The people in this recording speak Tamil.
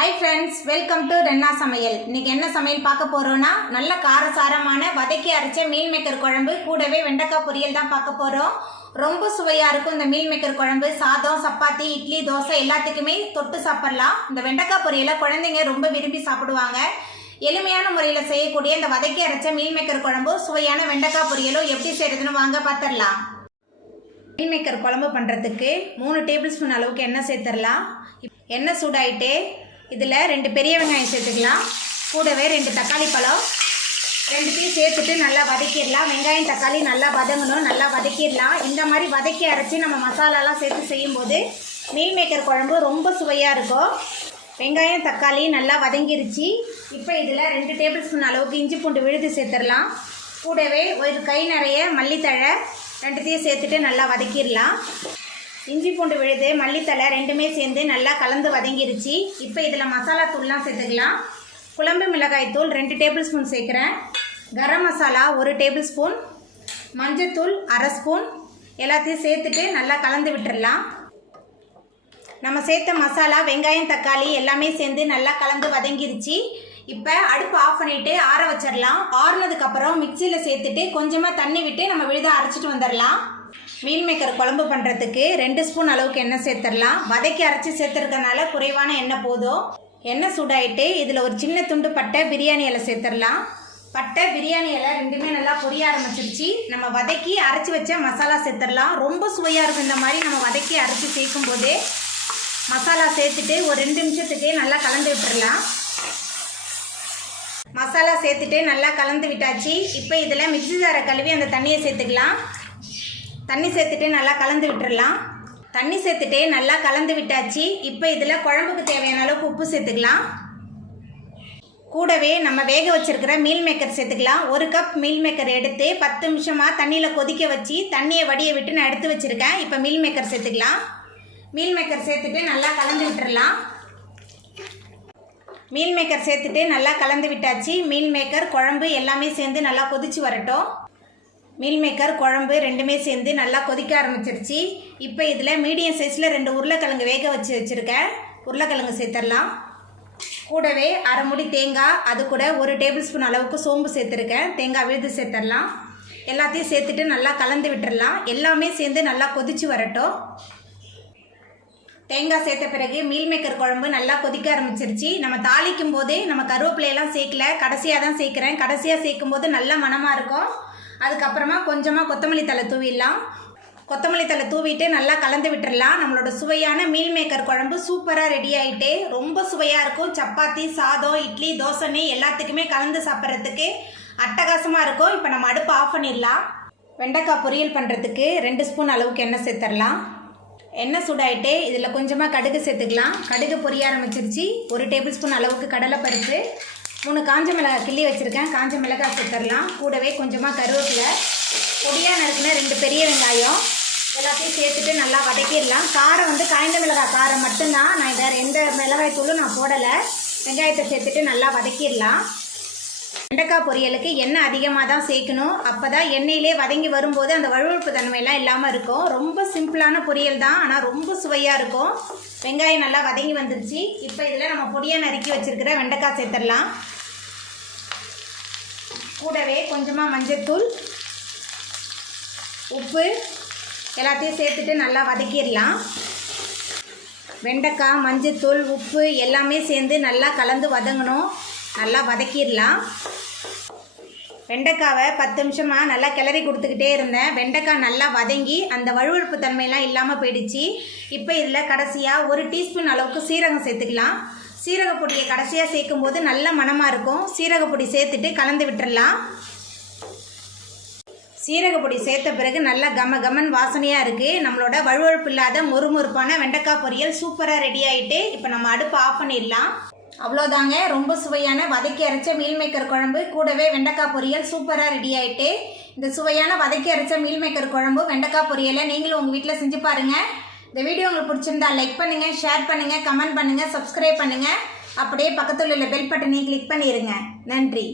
हाय फ्रेंड्स वेलकम टू रेन्ना समयल इनके என்ன சமையல் பார்க்க போறோம்னா நல்ல காரசாரமான வதக்கி அரைச்ச மீல் மேக்கர் குழம்பு கூடவே வெண்டைக்காய் பொரியல் தான் பார்க்க போறோம். ரொம்ப சுவையா இருக்கும் இந்த மீல் மேக்கர் குழம்பு. சாதம், சப்பாத்தி, இட்லி, தோசை எல்லாத்துக்குமே தொட்டு சாப்பிடலாம். இந்த வெண்டைக்காய் பொரியலை குழந்தைங்க ரொம்ப விரும்பி சாப்பிடுவாங்க. எளிமையான முறையில் செய்யக்கூடிய இந்த வதக்கி அரைச்ச மீல் மேக்கர் குழம்பு சுவையான வெண்டைக்காய் பொரியலும் எப்படி செய்யறதுன்னு வாங்க பார்த்துடலாம். மீல் மேக்கர் குழம்பு பண்ணுறதுக்கு 3 டேபிள் ஸ்பூன் அளவுக்கு எண்ணெய் சேர்த்துடலாம். எண்ணெய் சூடாயிட்டு இதில் 2 பெரிய வெங்காயம் சேர்த்துக்கலாம். கூடவே 2 தக்காளி பழம் ரெண்டுத்தையும் சேர்த்துட்டு நல்லா வதக்கிடலாம். வெங்காயம் தக்காளி நல்லா வதங்கணும், நல்லா வதக்கிடலாம். இந்த மாதிரி வதக்கி அரைச்சி நம்ம மசாலாலாம் சேர்த்து செய்யும்போது மீல் மேக்கர் குழம்பு ரொம்ப சுவையாக இருக்கும். வெங்காயம் தக்காளி நல்லா வதங்கிருச்சு. இப்போ இதில் 2 டேபிள் ஸ்பூன் அளவுக்கு இஞ்சி பூண்டு விழுது சேர்த்துடலாம். கூடவே ஒரு கை நிறைய மல்லித்தழை ரெண்டுத்தையும் சேர்த்துட்டு நல்லா வதக்கிடலாம். இஞ்சி பூண்டு விழுது மல்லித்தலை ரெண்டுமே சேர்ந்து நல்லா கலந்து வதங்கிருச்சு. இப்போ இதில் மசாலா தூள்லாம் சேர்த்துக்கலாம். குழம்பு மிளகாய் தூள் 2 டேபிள் ஸ்பூன் சேர்க்குறேன். கரம் மசாலா 1 டேபிள் ஸ்பூன், மஞ்சத்தூள் 1/2 ஸ்பூன் எல்லாத்தையும் சேர்த்துட்டு நல்லா கலந்து விட்டுடலாம். நம்ம சேர்த்த மசாலா வெங்காயம் தக்காளி எல்லாமே சேர்ந்து நல்லா கலந்து வதங்கிருச்சு. இப்போ அடுப்பு ஆஃப் பண்ணிவிட்டு ஆற வச்சிடலாம். ஆறுனதுக்கப்புறம் மிக்சியில் சேர்த்துட்டு கொஞ்சமாக தண்ணி விட்டு நம்ம விழுத அரைச்சிட்டு வந்துடலாம். மீல் மேக்கர் குழம்பு பண்ணுறதுக்கு 2 ஸ்பூன் அளவுக்கு எண்ணெய் சேர்த்துடலாம். வதக்கி அரைச்சி சேர்த்துருக்கனால குறைவான எண்ணெய் போதும். எண்ணெய் சூடாயிட்டு இதில் ஒரு சின்ன துண்டு பட்டை, பிரியாணி இலை சேர்த்துடலாம். பட்டை, பிரியாணி இலை ரெண்டுமே நல்லா பொரிய ஆரம்பிச்சிருச்சு. நம்ம வதக்கி அரைச்சி வச்ச மசாலா சேர்த்துடலாம். ரொம்ப சுவையாக இருக்கும் இந்த மாதிரி நம்ம வதக்கி அரைச்சி சேர்க்கும் போதே. மசாலா சேர்த்துட்டு ஒரு 2 நிமிஷத்துக்கு நல்லா கலந்து விட்டுடலாம். மசாலா சேர்த்துட்டு நல்லா கலந்து விட்டாச்சு. இப்போ இதில் மிக்ஸி ஜாரை கழுவி அந்த தண்ணியை சேர்த்துக்கலாம். தண்ணி சேர்த்துட்டு நல்லா கலந்து விட்டுடலாம். தண்ணி சேர்த்துட்டு நல்லா கலந்து விட்டாச்சு. இப்போ இதில் குழம்புக்கு தேவையான அளவுக்கு உப்பு சேர்த்துக்கலாம். கூடவே நம்ம வேக வச்சுருக்கிற மீல் மேக்கர் சேர்த்துக்கலாம். 1 கப் மீல் மேக்கர் எடுத்து 10 நிமிஷமாக தண்ணியில் கொதிக்க வச்சு தண்ணியை வடிய விட்டு நான் எடுத்து வச்சுருக்கேன். இப்போ மீல் மேக்கர் சேர்த்துக்கலாம். மீல் மேக்கர் சேர்த்துட்டு நல்லா கலந்து விட்டுடலாம். மீல் மேக்கர் சேர்த்துட்டு நல்லா கலந்து விட்டாச்சு. மீல் மேக்கர் குழம்பு எல்லாமே சேர்ந்து நல்லா கொதிச்சு வரட்டும். மீல் மேக்கர் குழம்பு ரெண்டுமே சேர்ந்து நல்லா கொதிக்க ஆரம்பிச்சிருச்சு. இப்போ இதில் மீடியம் சைஸில் 2 உருளைக்கிழங்கு வேக வச்சுருக்கேன். உருளைக்கிழங்கு சேர்த்துடலாம். கூடவே அரை முடி தேங்காய், அது கூட 1 டேபிள் ஸ்பூன் அளவுக்கு சோம்பு சேர்த்துருக்கேன். தேங்காய் விழுது சேர்த்துடலாம். எல்லாத்தையும் சேர்த்துட்டு நல்லா கலந்து விட்டுடலாம். எல்லாமே சேர்ந்து நல்லா கொதிச்சு வரட்டும். தேங்காய் சேர்த்த பிறகு மீல் மேக்கர் குழம்பு நல்லா கொதிக்க ஆரம்பிச்சிருச்சு. நம்ம தாளிக்கும் போதே நம்ம கருவேப்பிலையெல்லாம் சேர்க்கல, கடைசியாக தான் சேர்க்குறேன். கடைசியாக சேர்க்கும் போது நல்ல மணமாக இருக்கும். அதுக்கப்புறமா கொஞ்சமாக கொத்தமல்லி தழை தூவிடலாம். கொத்தமல்லி தழை தூவிட்டு நல்லா கலந்து விட்டுடலாம். நம்மளோட சுவையான மீல் மேக்கர் குழம்பு சூப்பராக ரெடி ஆகிட்டு ரொம்ப சுவையாக இருக்கும். சப்பாத்தி, சாதம், இட்லி, தோசைன்னு எல்லாத்துக்குமே கலந்து சாப்பிட்றதுக்கு அட்டகாசமாக இருக்கும். இப்போ நம்ம அடுப்பு ஆஃப் பண்ணிடலாம். வெண்டைக்காய் பொரியல் பண்ணுறதுக்கு 2 ஸ்பூன் அளவுக்கு எண்ணெய் சேர்த்துடலாம். எண்ணெய் சூடாயிட்டு இதில் கொஞ்சமாக கடுகு சேர்த்துக்கலாம். கடுகு பொரிய ஆரம்பிச்சிருச்சு. 1 டேபிள் ஸ்பூன் அளவுக்கு கடலைப்பருப்பு, 3 காஞ்ச மிளகாய் கிள்ளி வச்சுருக்கேன். காஞ்ச மிளகாய் சேர்த்துடலாம். கூடவே கொஞ்சமாக கருவேப்பிலை, பொடியாக நறுக்குன 2 பெரிய வெங்காயம் எல்லாத்தையும் சேர்த்துட்டு நல்லா வதக்கிடலாம். காரம் காய்ந்த மிளகாய் காரம் மட்டும்தான், நான் வேறு எந்த மிளகாய் தூளும் நான் போடலை. வெங்காயத்தை சேர்த்துட்டு நல்லா வதக்கிடலாம். வெண்டைக்காய் பொரியலுக்கு எண்ணெய் அதிகமாக தான் சேர்க்கணும். அப்போ தான் எண்ணெயிலே வதங்கி வரும்போது அந்த வழுவழுப்பு தன்மையெல்லாம் இல்லாமல் இருக்கும். ரொம்ப சிம்பிளான பொரியல் தான், ஆனால் ரொம்ப சுவையாக இருக்கும். வெங்காயம் நல்லா வதங்கி வந்துருச்சு. இப்போ இதில் நம்ம பொடியாக நறுக்கி வச்சுருக்கிற வெண்டைக்காய் சேர்த்துடலாம். கூடவே கொஞ்சமாக மஞ்சத்தூள், உப்பு எல்லாத்தையும் சேர்த்துட்டு நல்லா வதக்கிடலாம். வெண்டைக்காய், மஞ்சத்தூள், உப்பு எல்லாமே சேர்ந்து நல்லா கலந்து வதங்கணும். நல்லா வதக்கிடலாம். வெண்டைக்காவை 10 நிமிஷமாக நல்லா கிளறி கொடுத்துக்கிட்டே இருந்தேன். வெண்டைக்காய் நல்லா வதங்கி அந்த வழுவழுப்பு தன்மையெல்லாம் இல்லாமல் போயிடுச்சு. இப்போ இதில் கடைசியாக 1 டீஸ்பூன் அளவுக்கு சீரகம் சேர்த்துக்கலாம். சீரகப்பொடியை கடைசியாக சேர்க்கும் போது நல்ல மணமாக இருக்கும். சீரகப்பொடி சேர்த்துட்டு கலந்து விட்டுடலாம். சீரகப்பொடி சேர்த்த பிறகு நல்லா கமன் வாசனையாக இருக்குது. நம்மளோட வழுவழுப்பு இல்லாத மொறுமொறுப்பான வெண்டைக்காய் பொரியல் சூப்பராக ரெடி ஆகிட்டு இப்போ நம்ம அடுப்பு ஆஃப் பண்ணிடலாம். அவ்வளோதாங்க, ரொம்ப சுவையான வதக்கி அரைச்ச மீல் மேக்கர் குழம்பு கூடவே வெண்டைக்காய் பொரியல் சூப்பராக ரெடி ஆகிட்டு. இந்த சுவையான வதக்கி அரைச்ச மீல் மேக்கர் குழம்பு வெண்டைக்காய் பொரியலை நீங்களும் உங்கள் வீட்டில் செஞ்சு பாருங்கள். இந்த வீடியோ உங்களுக்கு பிடிச்சிருந்தா லைக் பண்ணுங்கள், ஷேர் பண்ணுங்கள், கமெண்ட் பண்ணுங்கள், சப்ஸ்கிரைப் பண்ணுங்கள். அப்படியே பக்கத்தில் உள்ள பெல் பட்டனையும் கிளிக் பண்ணிடுங்க. நன்றி.